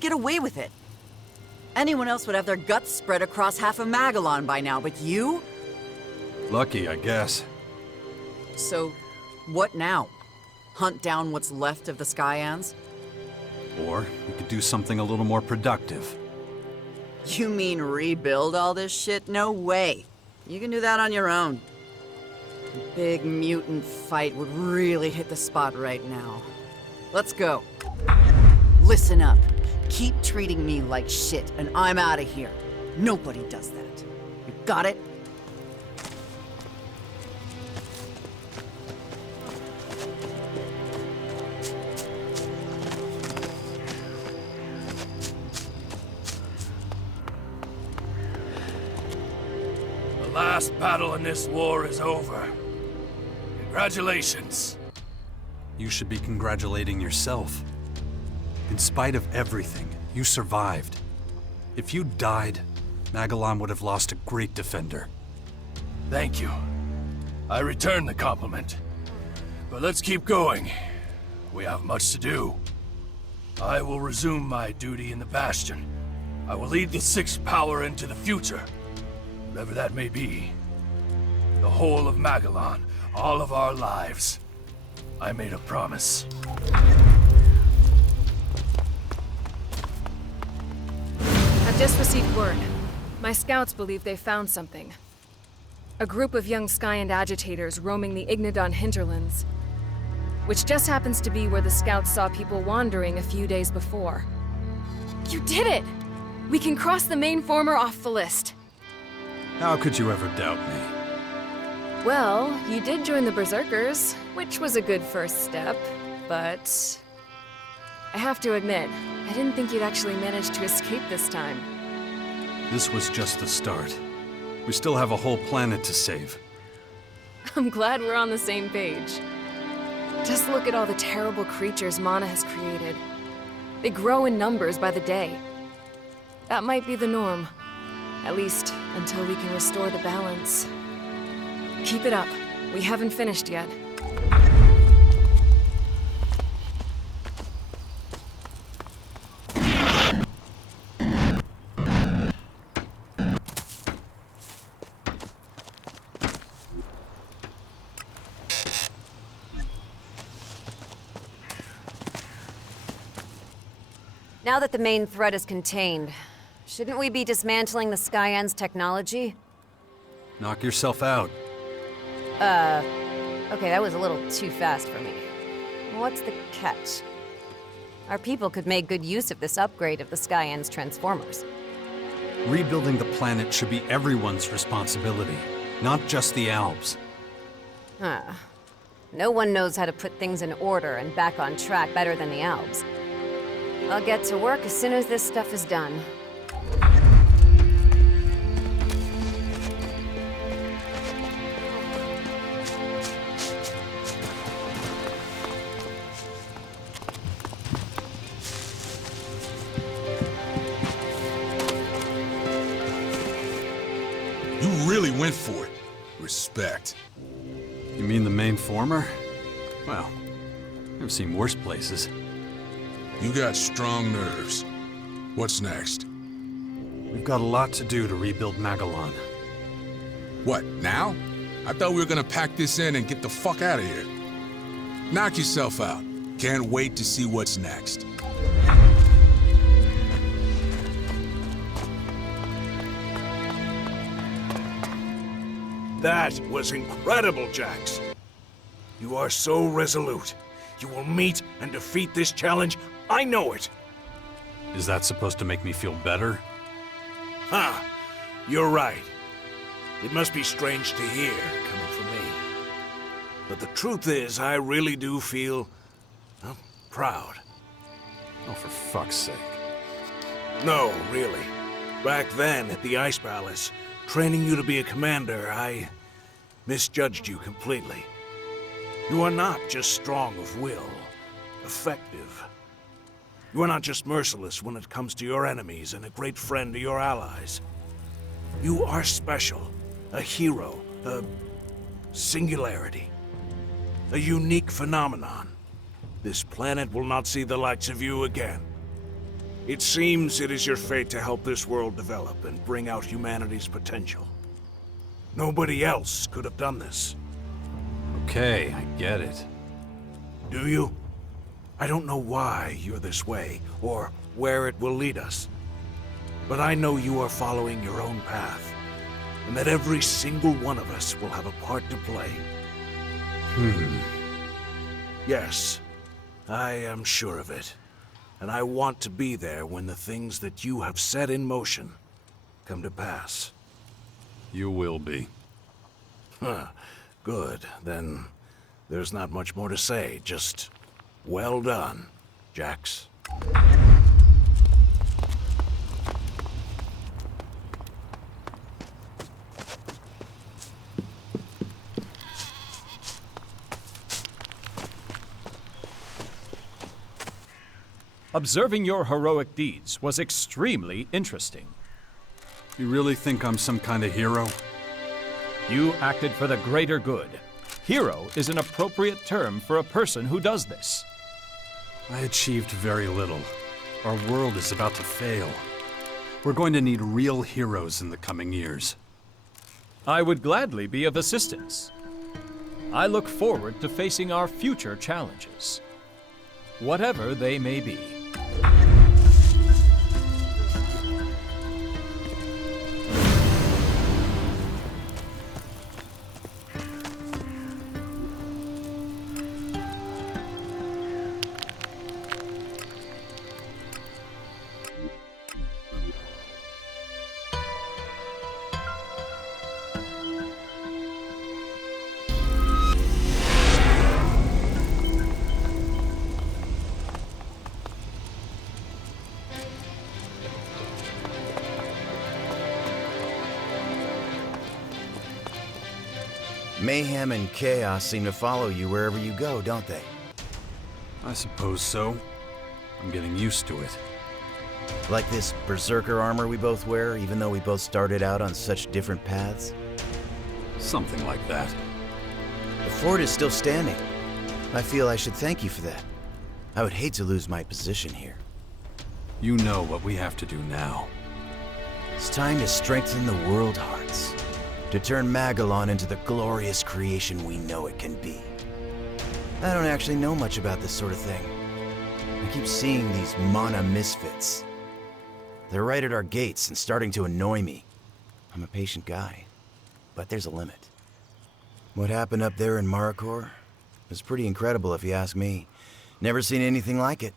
just get away with it. Anyone else would have their guts spread across half of Magellan by now, but you? Lucky, I guess. So, what now? Hunt down what's left of the Skyans? Or we could do something a little more productive. You mean rebuild all this shit? No way. You can do that on your own. A big mutant fight would really hit the spot right now. Let's go. Listen up. Keep treating me like shit, and I'm out of here. Nobody does that. You got it? The last battle in this war is over. Congratulations. You should be congratulating yourself. In spite of everything, you survived. If you died, Magellan would have lost a great defender. Thank you. I return the compliment. But let's keep going. We have much to do. I will resume my duty in the Bastion. I will lead the Sixth Power into the future. Whatever that may be. The whole of Magellan, all of our lives. I made a promise. I've just received word. My scouts believe they found something. A group of young Skyand agitators roaming the Ignadon hinterlands. Which just happens to be where the scouts saw people wandering a few days before. You did it! We can cross the main former off the list. How could you ever doubt me? Well, you did join the Berserkers, which was a good first step, but... I have to admit, I didn't think you'd actually manage to escape this time. This was just the start. We still have a whole planet to save. I'm glad we're on the same page. Just look at all the terrible creatures Mana has created. They grow in numbers by the day. That might be the norm. At least, until we can restore the balance. Keep it up. We haven't finished yet. Now that the main threat is contained, shouldn't we be dismantling the Skyans' technology? Knock yourself out. Okay, that was a little too fast for me. What's the catch? Our people could make good use of this upgrade of the Skyans' transformers. Rebuilding the planet should be everyone's responsibility, not just the Albs. Huh. No one knows how to put things in order and back on track better than the Albs. I'll get to work as soon as this stuff is done. You really went for it. Respect. You mean the main former? Well, I've seen worse places. You got strong nerves. What's next? We've got a lot to do to rebuild Magellan. What, now? I thought we were gonna pack this in and get the fuck out of here. Knock yourself out. Can't wait to see what's next. That was incredible, Jax. You are so resolute. You will meet and defeat this challenge. I know it. Is that supposed to make me feel better? Huh. You're right. It must be strange to hear, coming from me. But the truth is, I really do feel, well, proud. Oh, for fuck's sake. No, really. Back then, at the Ice Palace, training you to be a commander, I misjudged you completely. You are not just strong of will, effective. You are not just merciless when it comes to your enemies and a great friend to your allies. You are special, a hero, a singularity, a unique phenomenon. This planet will not see the likes of you again. It seems it is your fate to help this world develop and bring out humanity's potential. Nobody else could have done this. Okay, I get it. Do you? I don't know why you're this way, or where it will lead us. But I know you are following your own path, and that every single one of us will have a part to play. Yes, I am sure of it. And I want to be there when the things that you have set in motion come to pass. You will be. Huh. Good. Then there's not much more to say. Just well done, Jax. Observing your heroic deeds was extremely interesting. You really think I'm some kind of hero? You acted for the greater good. Hero is an appropriate term for a person who does this. I achieved very little. Our world is about to fail. We're going to need real heroes in the coming years. I would gladly be of assistance. I look forward to facing our future challenges, whatever they may be. Mayhem and chaos seem to follow you wherever you go, don't they? I suppose so. I'm getting used to it. Like this berserker armor we both wear, even though we both started out on such different paths? Something like that. The fort is still standing. I feel I should thank you for that. I would hate to lose my position here. You know what we have to do now. It's time to strengthen the world hearts. To turn Magellan into the glorious creation we know it can be. I don't actually know much about this sort of thing. I keep seeing these mana misfits. They're right at our gates and starting to annoy me. I'm a patient guy, but there's a limit. What happened up there in Maricor was pretty incredible if you ask me. Never seen anything like it.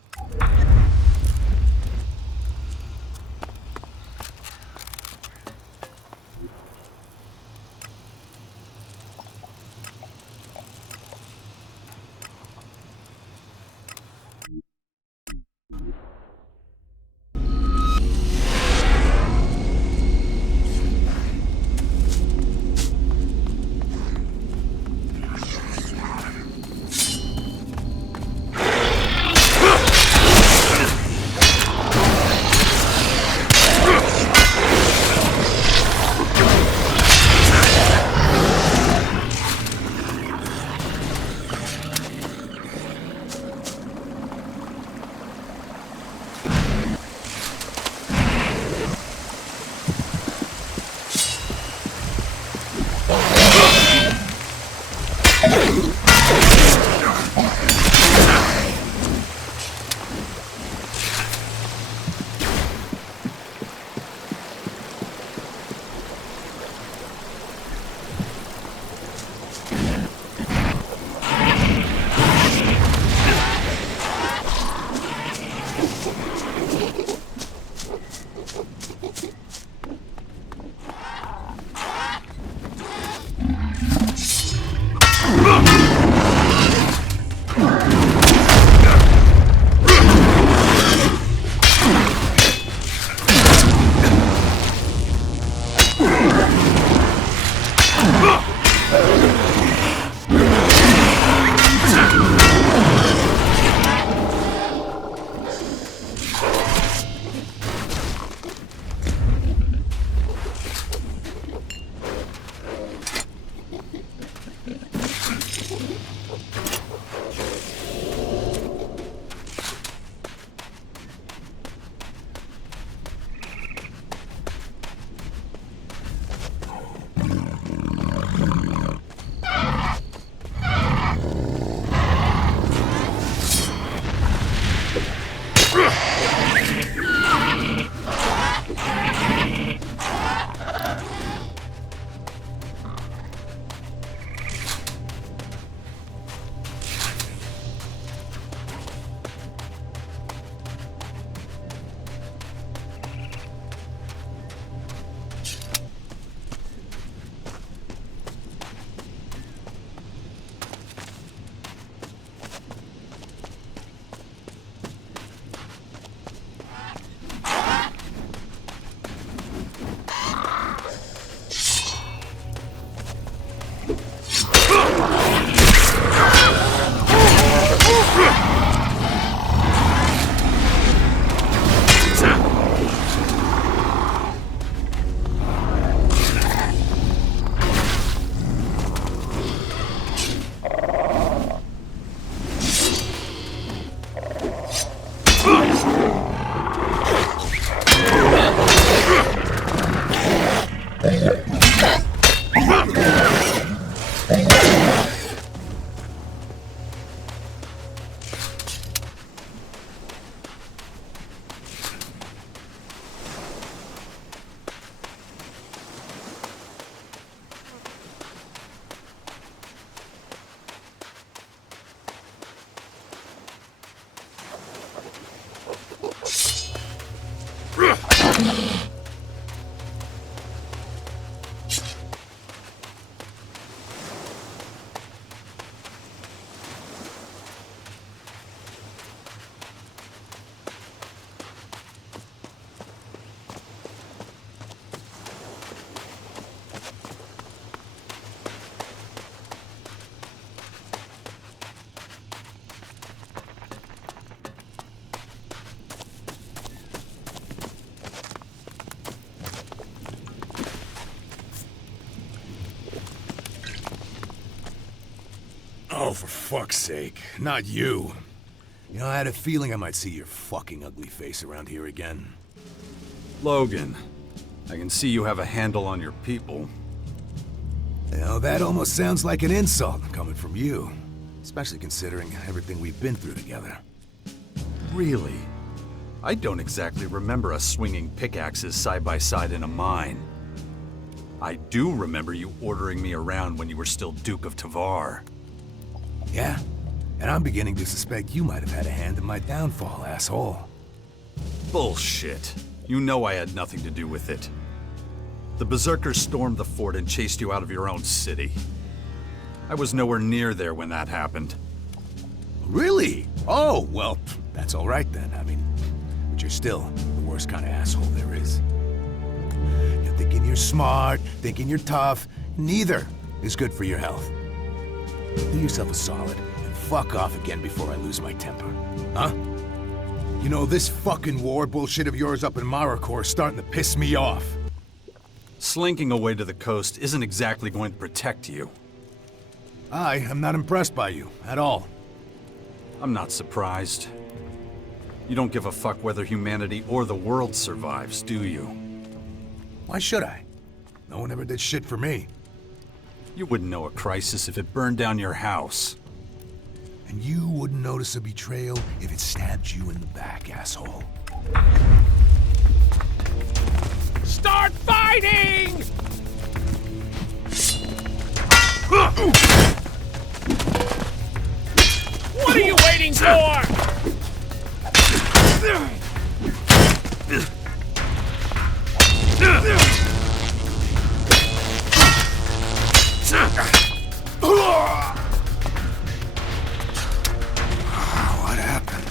Oh, for fuck's sake. Not you. You know, I had a feeling I might see your fucking ugly face around here again. Logan, I can see you have a handle on your people. You know, that almost sounds like an insult coming from you. Especially considering everything we've been through together. Really? I don't exactly remember us swinging pickaxes side by side in a mine. I do remember you ordering me around when you were still Duke of Tavar. Yeah? And I'm beginning to suspect you might have had a hand in my downfall, asshole. Bullshit. You know I had nothing to do with it. The Berserkers stormed the fort and chased you out of your own city. I was nowhere near there when that happened. Really? Oh, well, that's all right then. I mean, but you're still the worst kind of asshole there is. You're thinking you're smart, thinking you're tough. Neither is good for your health. Do yourself a solid and fuck off again before I lose my temper. Huh? You know, this fucking war bullshit of yours up in Marikor is starting to piss me off. Slinking away to the coast isn't exactly going to protect you. I am not impressed by you, at all. I'm not surprised. You don't give a fuck whether humanity or the world survives, do you? Why should I? No one ever did shit for me. You wouldn't know a crisis if it burned down your house. And you wouldn't notice a betrayal if it stabbed you in the back, asshole. Start fighting! What are you waiting for? What happened?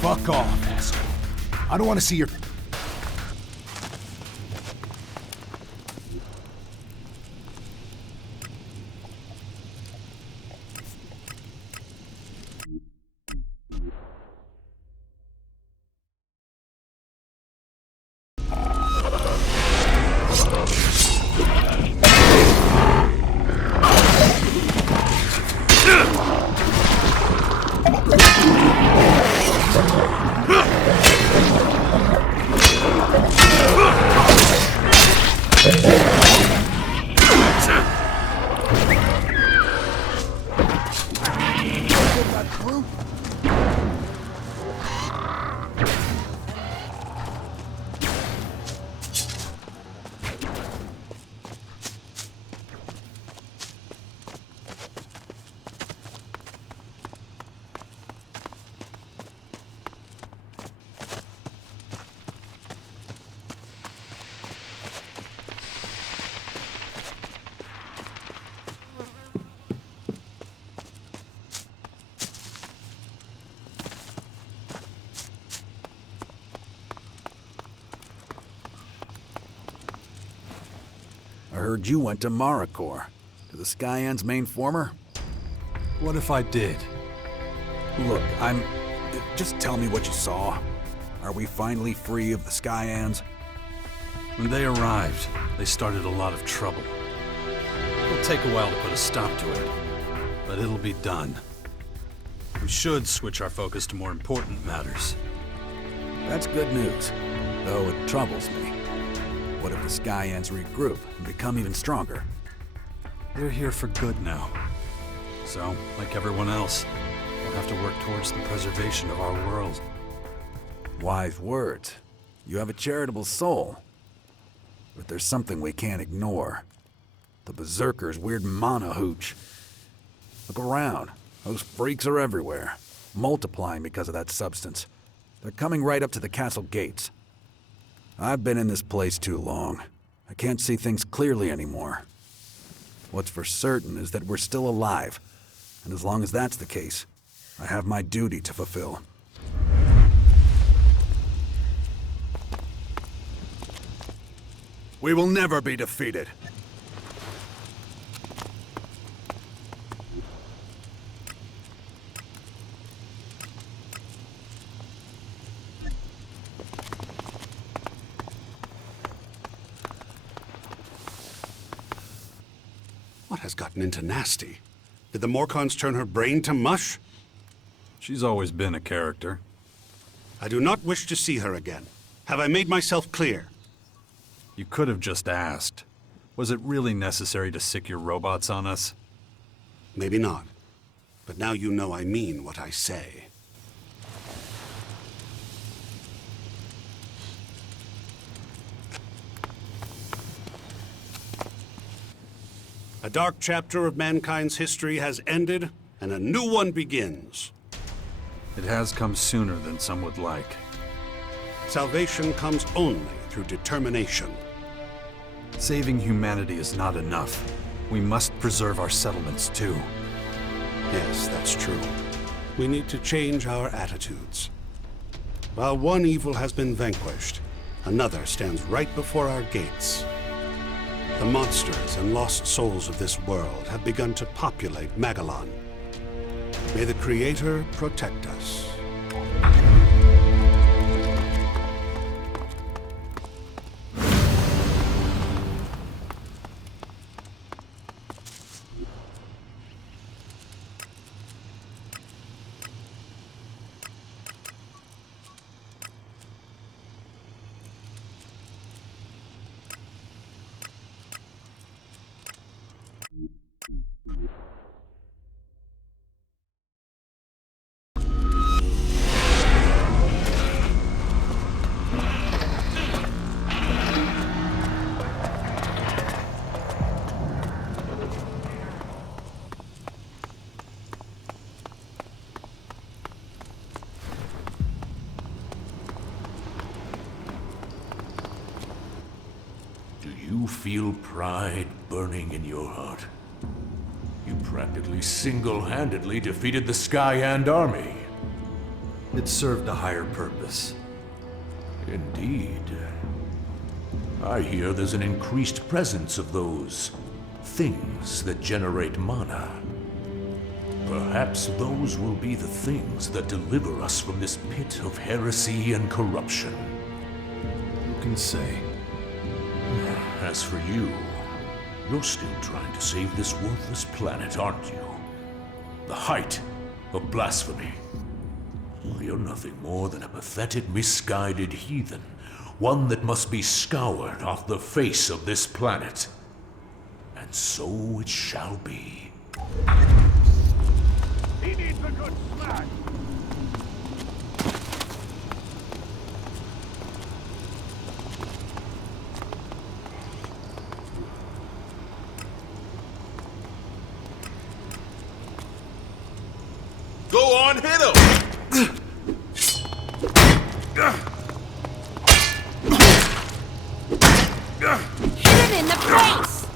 Fuck off, asshole. I don't want to see your... I heard you went to Marikor, to the Skyans' main former? What if I did? Look, just tell me what you saw. Are we finally free of the Skyans? When they arrived, they started a lot of trouble. It'll take a while to put a stop to it, but it'll be done. We should switch our focus to more important matters. That's good news, though it troubles me. What if the Skyans regroup and become even stronger? They're here for good now. So, like everyone else, we'll have to work towards the preservation of our world. Wise words. You have a charitable soul. But there's something we can't ignore. The Berserker's weird mana hooch. Look around. Those freaks are everywhere, multiplying because of that substance. They're coming right up to the castle gates. I've been in this place too long. I can't see things clearly anymore. What's for certain is that we're still alive, and as long as that's the case, I have my duty to fulfill. We will never be defeated. What has gotten into Nasty? Did the Morcons turn her brain to mush? She's always been a character. I do not wish to see her again. Have I made myself clear? You could have just asked. Was it really necessary to sick your robots on us? Maybe not. But now you know I mean what I say. A dark chapter of mankind's history has ended, and a new one begins. It has come sooner than some would like. Salvation comes only through determination. Saving humanity is not enough. We must preserve our settlements too. Yes, that's true. We need to change our attitudes. While one evil has been vanquished, another stands right before our gates. The monsters and lost souls of this world have begun to populate Magellan. May the Creator protect us. You feel pride burning in your heart. You practically single-handedly defeated the Skyand army. It served a higher purpose. Indeed. I hear there's an increased presence of those things that generate mana. Perhaps those will be the things that deliver us from this pit of heresy and corruption. Who can say? As for you, you're still trying to save this worthless planet, aren't you? The height of blasphemy. Well, you're nothing more than a pathetic, misguided heathen. One that must be scoured off the face of this planet. And so it shall be. He needs a good smack. Go on, hit him! Hit him in the face!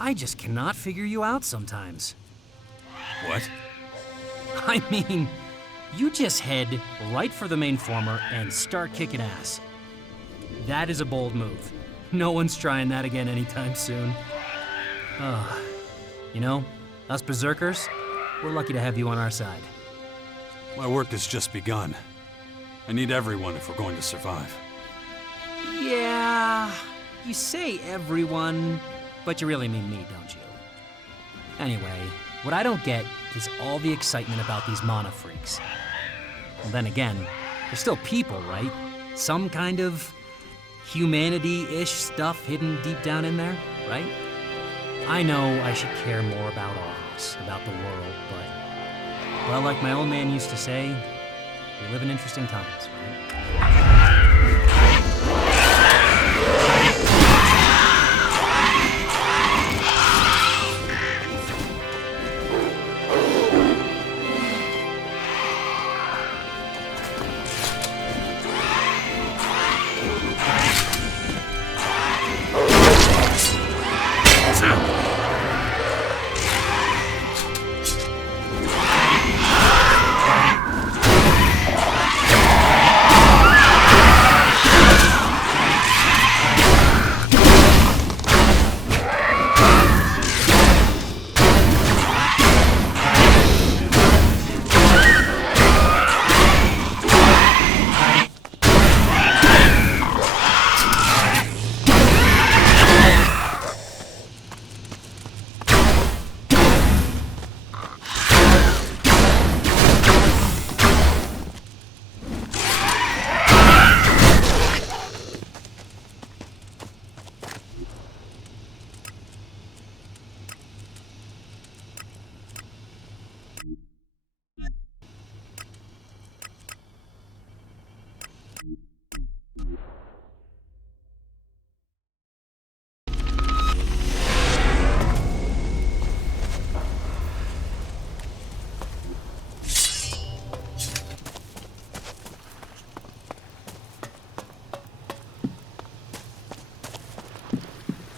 I just cannot figure you out sometimes. What? I mean, you just head right for the main former and start kicking ass. That is a bold move. No one's trying that again anytime soon. You know, us berserkers, we're lucky to have you on our side. My work has just begun. I need everyone if we're going to survive. Yeah, you say everyone, but you really mean me, don't you? Anyway, what I don't get is all the excitement about these mana freaks. Well, then again, they're still people, right? Some kind of humanity-ish stuff hidden deep down in there, right? I know I should care more about all this, about the world, but, well, like my old man used to say, we live in interesting times, right?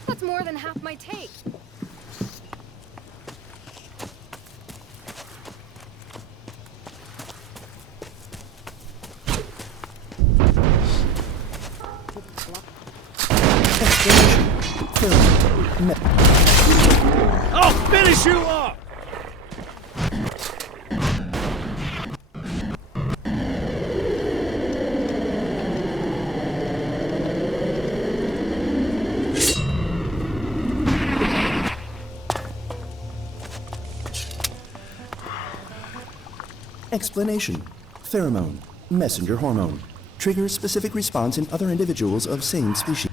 That's more than half my take. I'll finish you off! Explanation. Pheromone. Messenger hormone. Triggers specific response in other individuals of same species.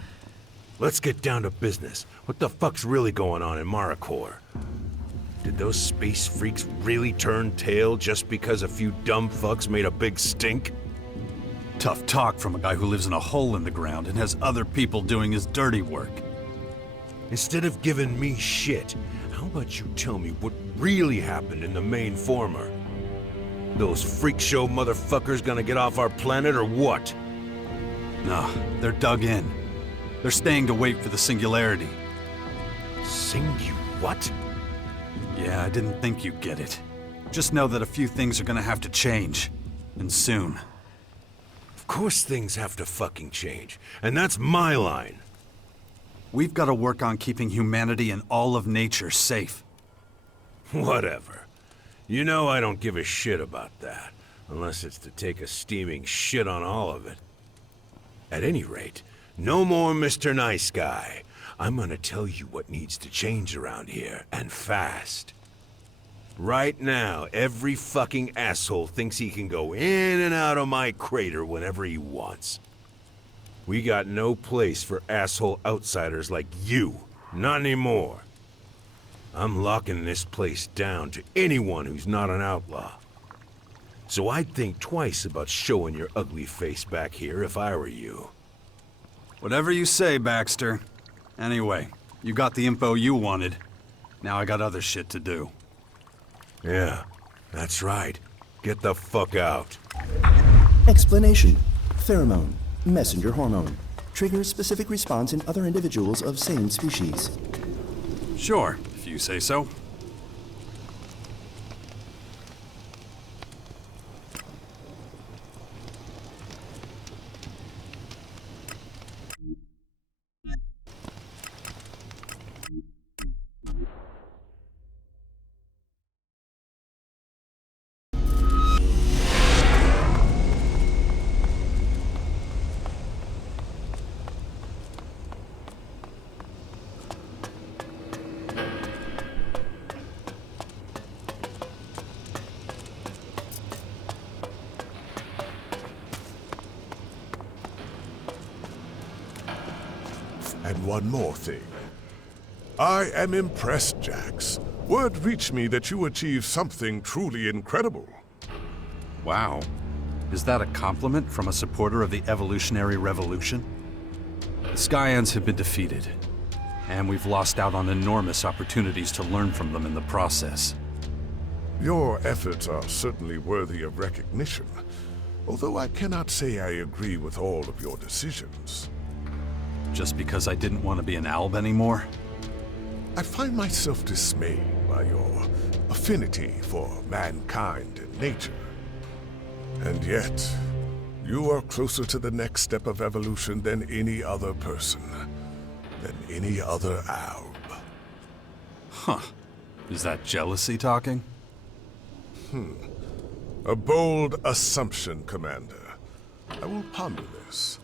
Let's get down to business. What the fuck's really going on in Maricor? Did those space freaks really turn tail just because a few dumb fucks made a big stink? Tough talk from a guy who lives in a hole in the ground and has other people doing his dirty work. Instead of giving me shit, how about you tell me what really happened in the main former? Those freak show motherfuckers gonna get off our planet or what? No, they're dug in. They're staying to wait for the singularity. What? Yeah, I didn't think you'd get it. Just know that a few things are gonna have to change. And soon. Of course things have to fucking change. And that's my line. We've got to work on keeping humanity and all of nature safe. Whatever. You know I don't give a shit about that. Unless it's to take a steaming shit on all of it. At any rate, no more Mr. Nice Guy. I'm gonna tell you what needs to change around here, and fast. Right now, every fucking asshole thinks he can go in and out of my crater whenever he wants. We got no place for asshole outsiders like you. Not anymore. I'm locking this place down to anyone who's not an outlaw. So I'd think twice about showing your ugly face back here if I were you. Whatever you say, Baxter. Anyway, you got the info you wanted. Now I got other shit to do. Yeah, that's right. Get the fuck out. Explanation. Pheromone. Messenger hormone. Triggers specific response in other individuals of same species. Sure, if you say so. And one more thing. I am impressed, Jax. Word reached me that you achieved something truly incredible. Wow. Is that a compliment from a supporter of the evolutionary revolution? The Skyans have been defeated, and we've lost out on enormous opportunities to learn from them in the process. Your efforts are certainly worthy of recognition, although I cannot say I agree with all of your decisions. Just because I didn't want to be an alb anymore? I find myself dismayed by your affinity for mankind and nature. And yet, you are closer to the next step of evolution than any other person, than any other alb. Huh. Is that jealousy talking? A bold assumption, Commander. I will ponder this.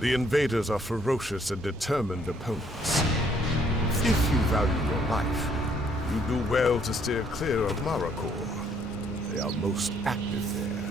The invaders are ferocious and determined opponents. If you value your life, you do well to steer clear of Maracor. They are most active there.